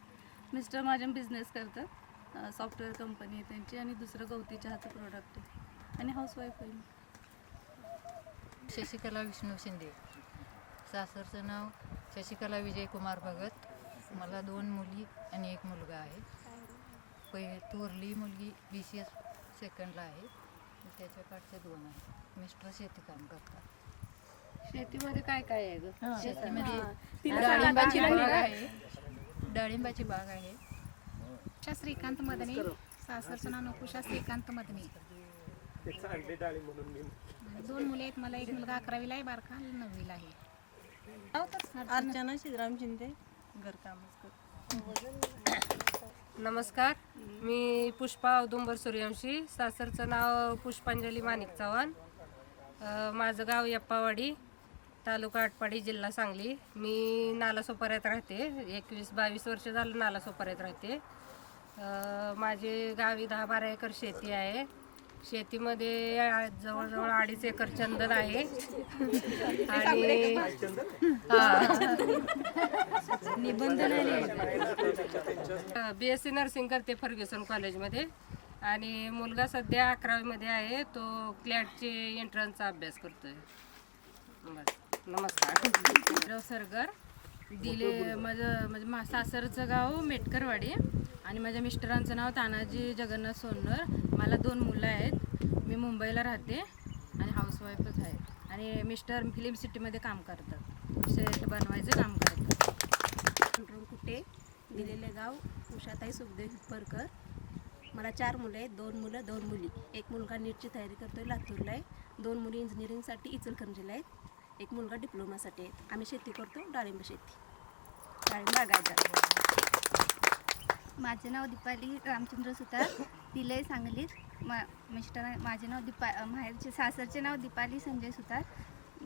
मिस्टर माझे बिझनेस करतात, सॉफ्टवेअर कंपनी आहे त्यांची आणि दुसरं गवती चहाचं प्रोडक्ट आहे आणि हाऊसवाईफ आहे. शशिकला विष्णू शिंदे. सासरचं नाव शशिकला विजयकुमार भगत. मला 2 मुली आणि 1 मुलगा आहे. थोरली मुलगी BCS सेकंडला आहे, त्याच्या पाठचे 2 आहेत. मिस्टर शेती काम करतात. शेतीमध्ये काय काय आहे ग? शेतीमध्ये डाळिंबाची बाग आहे. डाळिंबाची बाग आहे. श्रीकांत मदनी. सासरचं नाव नकुशा श्रीकांत मदनी. 2 मुले आहेत मला. 1 मुलगा 11वीला आहे, बारका 9वीला आहे. अर्चना शिवराम शिंदे. घरकामच करतो. नमस्कार, मी पुष्पा औदुंबर सूर्यवंशी. सासरचं नाव पुष्पांजली माणिक चव्हाण. माझं गाव यप्पावाडी, तालुका आटपाडी, जिल्हा सांगली. मी नालासोपाऱ्यात राहते. 21-22 वर्ष झालं नालासोपाऱ्यात राहते. माझे गावी 10-12 एकर शेती आहे. शेतीमध्ये जवळजवळ 2.5 एकर चंदन आहे आणि BSc नर्सिंग करते फर्ग्युसन कॉलेजमध्ये आणि मुलगा सध्या 11वीमध्ये आहे. तो क्लॅटचे एंट्रन्सचा अभ्यास करतोय. नमस्कार. सरगर दिले. माझं सासरचं गाव मेटकरवाडी आणि माझ्या मिस्टरांचं नाव तानाजी जगन्नाथ सोनर. मला 2 मुलं आहेत. मी मुंबईला राहते आणि हाऊसवाईफच आहे आणि मिस्टर फिल्म सिटीमध्ये काम करतात, सेट बनवायचं काम करतात. कुठे दिलेले गाव उषाताई सुखदेव परकर. मला 4 मुलं आहेत, 2 मुलं 2 मुली. 1 मुलगा नीटची तयारी करतोय लातूरला आहे, 2 मुली इंजिनिअरिंगसाठी इचलकरंजीला आहेत, 1 मुलगा डिप्लोमासाठी आहेत. आम्ही शेती करतो, डाळिंब शेती, डाळिंब बागायतदार. माझे नाव दीपाली रामचंद्र सुतार. दिलंय सांगलीत. मिस्टर माझे नाव माहेरचे सासरचे नाव दीपाली संजय सुतार.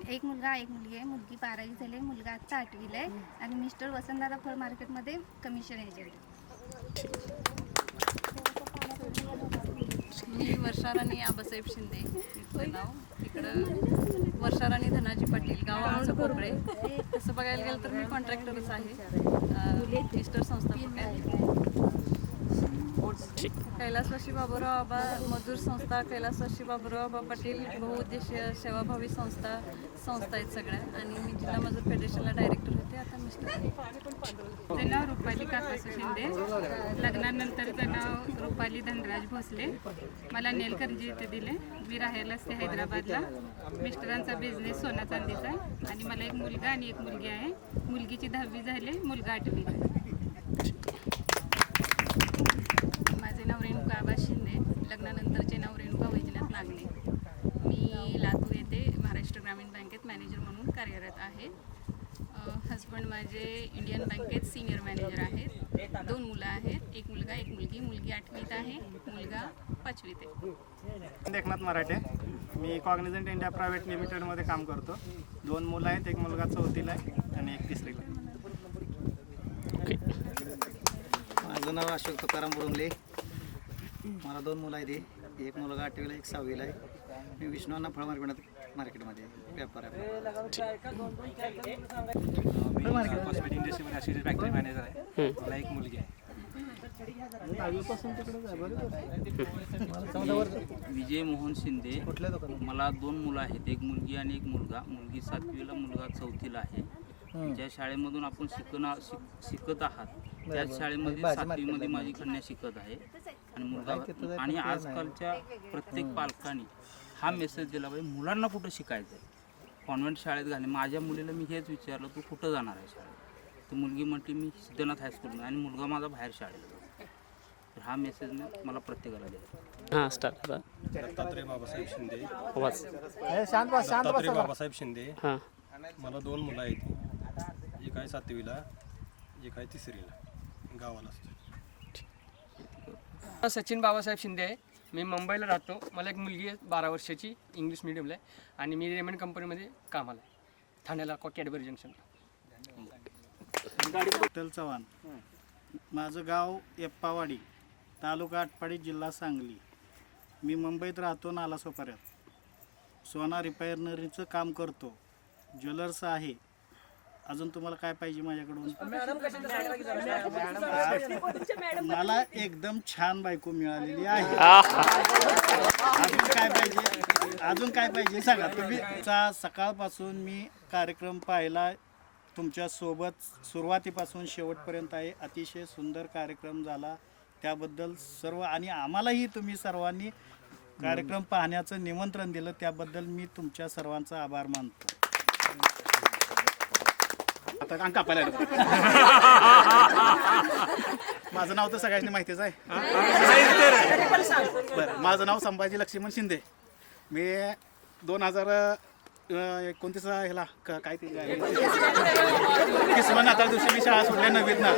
1 मुलगा 1 मुलगी आहे. मुलगी 12वी झाली आहे, मुलगा आत्ता 8वीला आहे आणि मिस्टर वसंतदादा फळ मार्केटमध्ये कमिशन एजंट. मी वर्षाराणी आबासाहेब शिंदे. इथलं नाव. इकडं वर्षाराणी धनाजी पाटील. गाव आमचं कोपरे. तसं बघायला गेलं तर मी कॉन्ट्रॅक्टरच आहे. मिस्टर संस्थापक आहे. कैलासवासी बाबूराव आबा मजूर संस्था, कैलासवासी बाबूराव आबा पाटील बहुउद्देशीय सेवाभावी संस्था आहेत सगळ्या आणि मी जिल्हा मजूर फेडरेशनला डायरेक्टर होते. आता मिस्टर माझं नाव रुपाली काकासू शिंदे. लग्नानंतरचं नाव रुपाली धनराज भोसले. मला नेलकंजी इथे दिले. मी राहायला असते हैदराबादला. मिस्टरांचा बिझनेस सोना चांदीचा आहे आणि मला एक मुलगा आणि एक मुलगी आहे. मुलगीची 10वी झाली, मुलगा 8वी. माझे नाव रेणुका आबास शिंदे. लग्नानंतरचे नाव रेणुका वैजनाथ नागणे. मी लातूर येथे महाराष्ट्र ग्रामीण बँकेत मॅनेजर म्हणून कार्यरत आहे. हस्बंड माझे इंडियन बँकेत सिनियर मॅनेजर आहेत. 2 मुलं आहेत, एक मुलगा एक मुलगी. मुलगी 8वीत आहे, मुलगा 5वीत आहे. एकनाथ मराठे. मी कॉग्निझंट इंडिया प्रायव्हेट लिमिटेडमध्ये काम करतो. 2 मुलं आहेत, एक मुलगा 4थीला आहे आणि एक 3रीला आहे. माझं नाव अशोक तुकाराम बुरुंगले. मला 2 मुलं आहेत. एक मुलगा 8वीला, एक 6वीला आहे. मी विष्णुअण्णा फळ मार्केटमध्ये व्यापार आहे. कॉस्मेटिक इंडस्ट्रीमध्ये असिस्टंट फॅक्टरी मॅनेजर आहे. मला एक मुलगी आहे. विजय मोहन शिंदे. मला 2 मुलं आहेत, एक मुलगी आणि एक मुलगा. मुलगी 7वीला, मुलगा 4थीला आहे. ज्या शाळेमधून आपण शिकत आहात त्याच शाळेमध्ये 7वीमध्ये माझी कन्या शिकत आहे आणि मुलगा. आणि आजकालच्या प्रत्येक पालकांनी हा मेसेज दिला पाहिजे, मुलांना कुठं शिकायचं आहे, कॉन्व्हेंट शाळेत घाले. माझ्या मुलीला मी हेच विचारलं, तू कुठं जाणार आहे शाळेत? तर मुलगी म्हटली मी सिद्धनाथ हायस्कूलमध्ये आणि मुलगा माझा बाहेर शाळेत. तर हा मेसेज मला प्रत्येकाला द्यायचा. हां स्टार्ट करा. दत्तात्रय बाबासाहेब शिंदे. आवाज दत्तात्रय बाबासाहेब शिंदे. हां. मला 2 मुलं आहेत. एक आहे 7वीला, एक आहे 3रीला. गावाला असतो. सचिन बाबासाहेब शिंदे आहे. मी मुंबईला राहतो. मला एक मुलगी आहे 12 वर्षाची, इंग्लिश मिडियमला आहे आणि मी रेमंड कंपनीमध्ये कामाला आहे, ठाण्याला कॅडबरी जंक्शनला. विठ्ठल चव्हाण. माझं गाव एप्पावाडी, तालुका आटपाडी, जिल्हा सांगली. मी मुंबईत राहतो, नालासोपाऱ्यात. सोना रिफायनरीचं काम करतो. ज्वेलर्स आहे. अजून तुम्हाला काय पाहिजे माझ्याकडून? मला एकदम छान बायको मिळालेली आहे. अजून काय पाहिजे सांगा तुम्ही. सकाळपासून मी कार्यक्रम पाहिला तुमच्या सोबत, सुरुवातीपासून शेवटपर्यंत आहे. अतिशय सुंदर कार्यक्रम झाला, त्याबद्दल सर्व. आणि आम्हालाही तुम्ही सर्वांनी कार्यक्रम पाहण्याचं निमंत्रण दिलं, त्याबद्दल मी तुमच्या सर्वांचा आभार मानतो. आता अंक कापायला माझं नाव तर सगळ्यांनी माहितीच आहे. बरं, माझं नाव संभाजी लक्ष्मण शिंदे. मी 2029 ह्याला काय ते किस्मत नाताळ दिवशी मी शाळा सोडल्या 9वीत ना.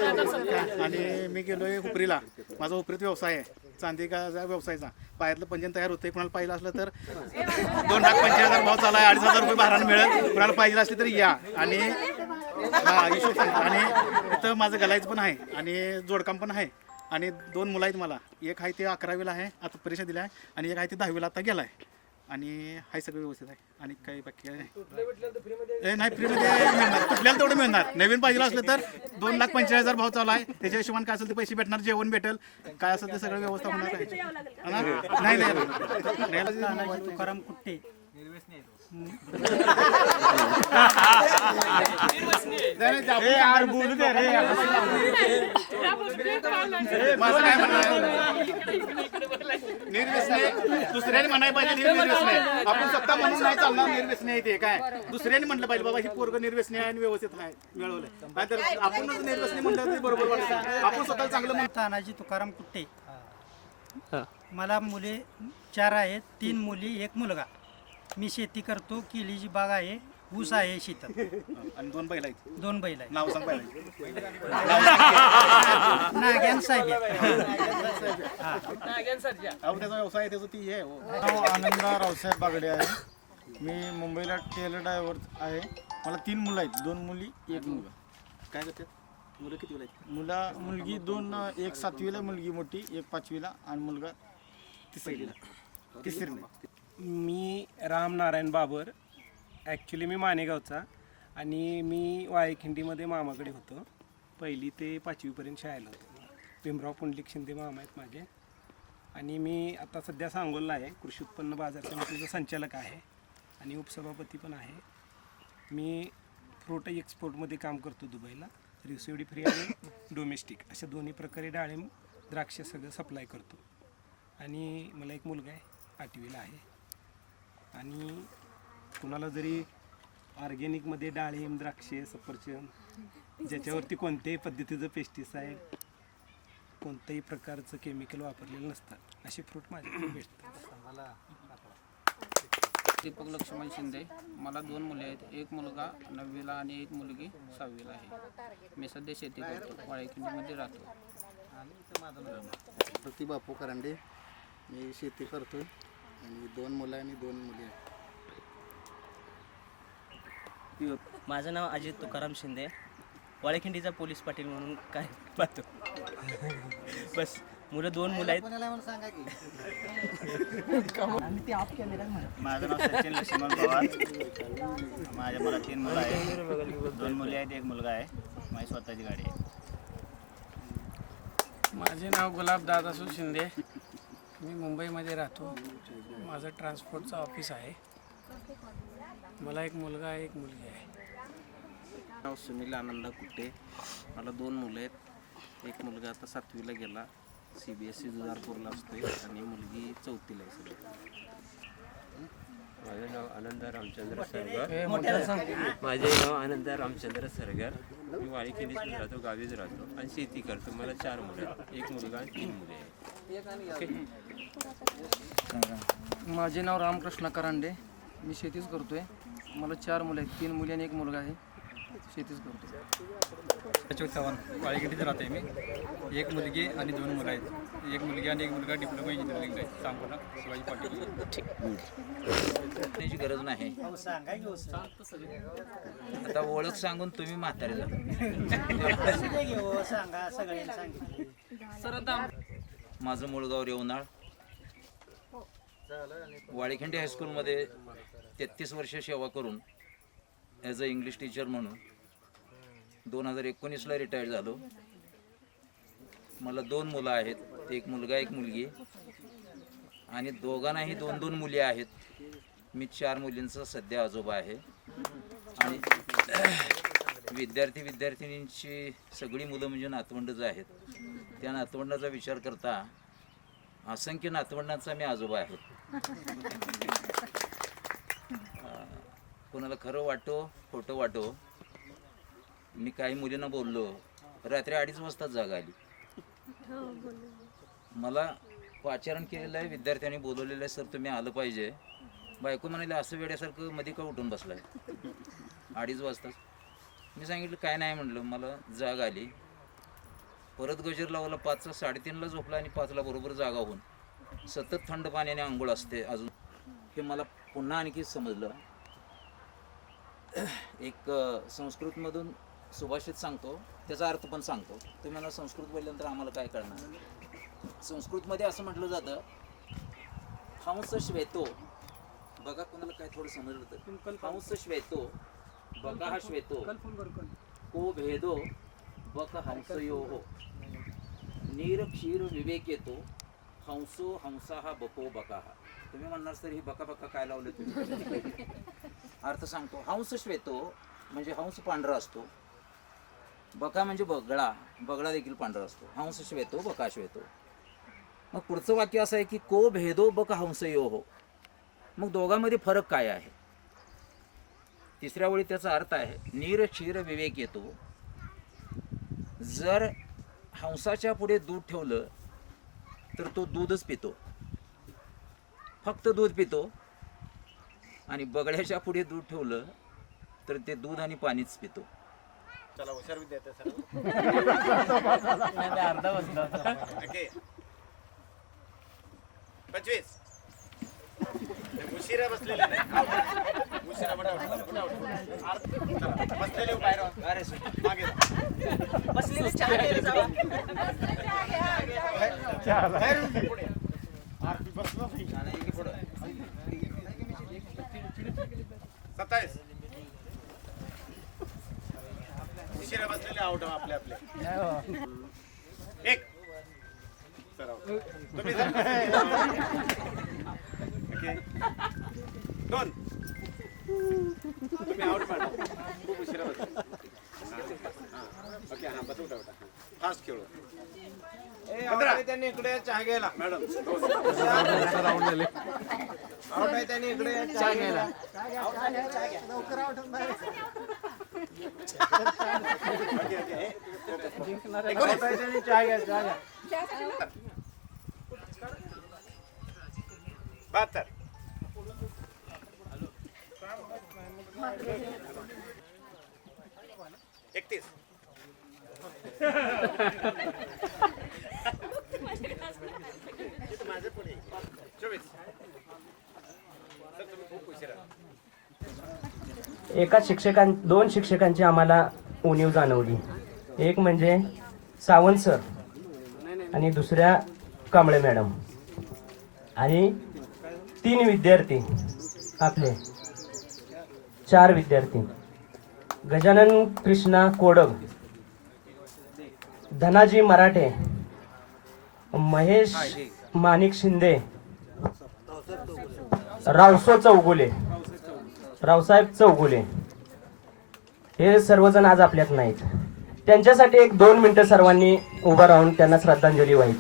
आणि मी गेलोय हुपरीला. माझा हुपरीत व्यवसाय आहे, चांदीचा व्यवसायाचा. पायातलं पंजन तयार होतं. कुणाला पाहिजे असलं तर 2,50,000 भाव चालू आहे. 2,500 रुपये भारानं मिळेल. कुणाला पाहिजे असले तर या. आणि हिशोब. आणि इथं माझं गलायचं पण आहे आणि जोडकाम पण आहे. आणि 2 मुलं आहेत मला. एक आहे ते 11वीला आहे, आता परीक्षा दिल्या आहे. आणि एक आहे ते 10वीला आता गेला आहे. आणि हाय सगळं व्यवस्थित आहे. आणि काही बाकी काय नाही. फ्रीमध्ये मिळणार, कुठल्याला तेवढं मिळणार. नवीन पाहिजे असलं तर 2,45,000 भाव चालू आहे. त्याच्या हिशोबाने काय असेल ते पैसे भेटणार, जेवण भेटेल, काय असेल ते सगळं व्यवस्था होणार आहे. नाही तुकाराम कुट्टे. बोलू दे रे. माझं काय म्हणणं, निर्व्यसनी दुसऱ्याने म्हणायला पाहिजे. निर्व्यसनी आपण स्वतः म्हणून नाही चालणार. निर्व्यसनी आहे ते काय दुसऱ्याने म्हटलं पाहिजे, बाबा ही पोरग निर्व्यसनी आहे आणि व्यवस्थित आहे, मिळवलंय. नाहीतर आपणच निर्व्यसनी म्हटलं ते बरोबर वाटतं. आपण स्वतः चांगलं म्हणतो. तानाजी तुकाराम कुट्टे. मला मुले 4 आहेत, 3 मुली 1 मुलगा. मी शेती करतो. केलीची बाग आहे, ऊस आहे शेतात. आणि 2 बैल आहेत. 2 बैल आहेत. नाव सांग पहिलं. नाग्यान साहेब. त्याचा व्यवसाय त्याचं ती आहे. नाव आनंदराव रावसाहेब बागडे आहे. मी मुंबईला टेलर ड्रायव्हर आहे. मला 3 मुलं आहेत, 2 मुली 1 मुलगा. काय करतात मुलं? कितीला आहेत? मुलगी 2, एक 7वीला मुलगी मोठी, एक 5वीला आणि मुलगा 3रीला. मी राम नारायण बाबर. ॲक्च्युली मी मानेगावचा आणि मी वायखिंडीमध्ये मामाकडे होतो. 1ली ते 5वीपर्यंत शाळेला होतो. भीमराव पुंडलिक शिंदे मामा आहेत माझे. आणि मी आता सध्या सांगोलला आहे, कृषी उत्पन्न बाजार समितीचा संचालक आहे आणि उपसभापती पण आहे. मी फ्रूट एक्सपोर्टमध्ये काम करतो दुबईला. रिसिवडी फ्री आणि डोमेस्टिक अशा दोन्ही प्रकारे डाळिंब द्राक्ष सगळं सप्लाय करतो. आणि मला एक मुलगा आहे, 8वीला आहे. आणि कुणाला जरी ऑर्गॅनिकमध्ये डाळिंब द्राक्षे सफरचंद ज्याच्यावरती कोणत्याही पद्धतीचं पेस्टिसाईड कोणत्याही प्रकारचं केमिकल वापरलेलं नसतं असे फ्रूट माझ्याकडे भेटतात. दीपक लक्ष्मण शिंदे. मला 2 मुले आहेत. एक मुलगा 9वीला आणि एक मुलगी 6वीला आहे. मी सध्या शेती करतो, वाळेखिंडीमध्ये राहतो. प्रतिभा बापू करंडे. मी शेती करतो आणि 2 मुलं आणि 2 मुली आहेत. माझं नाव अजित तुकाराम शिंदे. वाळेखिंडीचा पोलीस पाटील म्हणून काय पाहतो. बस मुलं 2 मुलं आहेत. माझं नाव सचिन लक्ष्मण पवार. मला 3 मुलं आहेत. 2 मुली आहेत, 1 मुलगा आहे. माझी स्वतःची गाडी आहे. माझे नाव गुलाब दादासू शिंदे. मी मुंबईमध्ये राहतो. माझं ट्रान्सपोर्टचं ऑफिस आहे. मला एक मुलगा आहे, एक मुलगी आहे. नाव सुनील आनंदा कुट्टे. मला 2 मुलं आहेत. एक मुलगा आता 7वीला गेला, CBSE जुदारपूरला असतोय, आणि मुलगी 4थीला आहे. माझं नाव आनंद रामचंद्र सरगर. माझे नाव आनंद रामचंद्र सरगर. मी वाळेखिंडीत राहतो, गावीच राहतो आणि शेती करतो. मला 4 मुलं आहेत, 1 मुलगा आणि 3 मुले आहेत. माझे नाव रामकृष्ण करांडे. मी शेतीच करतोय. मला 4 मुलं आहेत, 3 मुली आणि 1 मुलगा आहे. शेतीच करतो. अशोक चव्हाण. वाळेखिंडीत राहते मी. 1 मुलगी आणि 2 मुलं आहेत. 1 मुलगी आणि 1 मुलगा डिप्लोमा इंजिनिअरिंग आहे, सांगोला शिवाजी पाटील. त्याची गरज नाही. आता ओळख सांगून तुम्ही म्हातारे झाला. माझं मूळ गाव रेवनाळ. वाळेखिंडी हायस्कूलमध्ये 33 वर्ष सेवा करून ॲज अ इंग्लिश टीचर म्हणून 2019ला रिटायर्ड झालो. मला 2 मुलं आहेत, 1 मुलगा 1 मुलगी, आणि दोघांनाही 2-2 मुली आहेत. मी 4 मुलींचा सध्या आजोबा आहे. आणि विद्यार्थिनींची सगळी मुलं म्हणजे नातवंडच आहेत. त्या नातवंडाचा विचार करता असंख्य नातवंडांचा मी आजोबा आहे. कोणाला खरं वाटो खोटं वाटो, मी काही मुलींना बोललो, रात्री 2:30 वाजता जाग आली. मला पाचारण केलेलं आहे, विद्यार्थ्यांनी बोलवलेलं आहे, सर तुम्ही आलं पाहिजे. बायको म्हणाले असं वेड्यासारखं मध्ये का उठून बसलाय 2:30 वाजता. मी सांगितलं काय नाही म्हणलं, मला जाग आली. परत गजर लावला, 5चा 3:30ला झोपला आणि 5ला बरोबर जागा होऊन सतत थंड पाण्याने आंघोळ असते. अजून हे मला पुन्हा आणखी समजलं. एक संस्कृतमधून सुभाषित सांगतो, त्याचा अर्थ पण सांगतो. तुम्ही मला संस्कृत बोलल्यानंतर आम्हाला काय कळणार. संस्कृतमध्ये असं म्हटलं जातं, हंस श्वेतो, बघा कोणाला काय थोडं समजलं तर, हंस श्वेतो बका श्वेतो को भेदो बक हंसयोः नीर क्षीर विवेकेतो हंसो हंसाः बको बकाः. तुम्ही म्हणणार सर ही बका बका काय लावलं तुम्ही. अर्थ सांगतो. हंस श्वेतो म्हणजे हंस पांढरा असतो, बका म्हणजे बगळा, बगळा देखील पांढरा असतो. हंस श्वेतो बका श्वेतो. मग पुढचं वाक्य असं आहे की को भेदो बक हंसयोः. मग दोघांमध्ये फरक काय आहे. तिसऱ्या वेळी त्याचा अर्थ आहे नीर क्षीर विवेक येतो. जर हंसाच्या पुढे दूध ठेवलं तर तो दूधच पितो, फक्त दूध पितो. आणि बगड्याच्या पुढे दूध ठेवलं तर ते दूध आणि पाणीच पितो. चला हुशार विद्यार्थी सर. अर्धा वाजला. 25 उशिरा बसलेले नाही. उशिरा बसलेले बाहेर मागे बसलेले चहा पुढे आरती बसलो 27 उशिरा बसलेले आउट आपले आपले. 1 सर तुम्ही सर. 2 तुम्ही आउट मॅडम, खूप उशिरा बसला. ओके, हां बस उठा उठा, फास्ट खेळू. त्यांनी इकडे चहा घ्यायला मॅडम. राऊंड झाले. आउट आहे त्यांनी इकडे चहा घ्यायला. लवकर आउट होणार. चहा घ्या, चहा घ्या. 72. दोन शिक्षकांची आम्हाला उणीव जाणवली. एक म्हणजे सावंत सर आणि दुसऱ्या कांबळे मॅडम, आणि 3 विद्यार्थी, आपले 4 विद्यार्थी, गजानन कृष्णा कोडग, धनाजी मराठे, महेश माणिक शिंदे, रावसाहेब चौगुले, हे सर्वजण आज आपल्यात नाहीत. त्यांच्यासाठी 1-2 मिनिटं सर्वांनी उभं राहून त्यांना श्रद्धांजली व्हायची.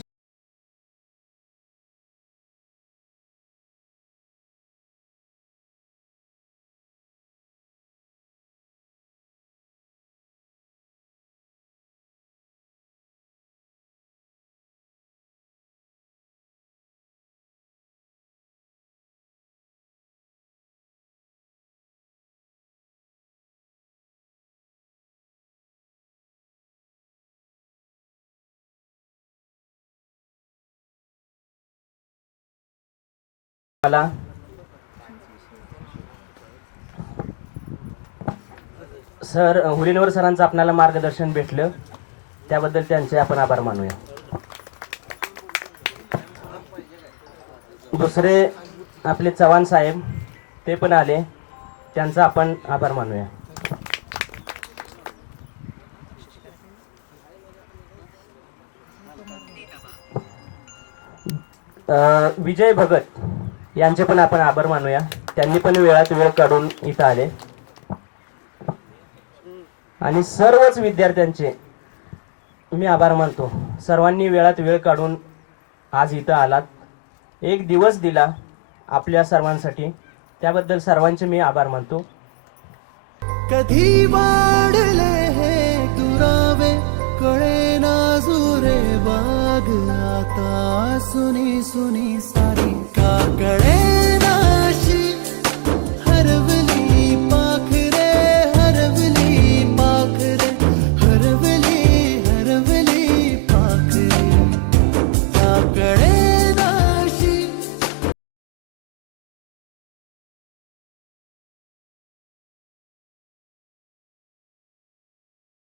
मला सर हुलीनवर सरांचं आपल्याला मार्गदर्शन भेटलं, त्याबद्दल त्यांचे आपण आभार मानूया. दुसरे आपले चव्हाण साहेब, ते पण आले, त्यांचा आपण आभार मानूया. विजय भगत यांचे पण आपण आभार मानूया. त्यांनी पण वेळात वेळ काढून इथं आले. आणि सर्वच विद्यार्थ्यांचे मी आभार मानतो. सर्वांनी वेळात वेळ काढून आज इथं आलात, एक दिवस दिला आपल्या सर्वांसाठी, त्याबद्दल सर्वांचे मी आभार मानतो. कधी वाढले हे दुरावे कळे ना जुरे बाग, आता सुनी सुनी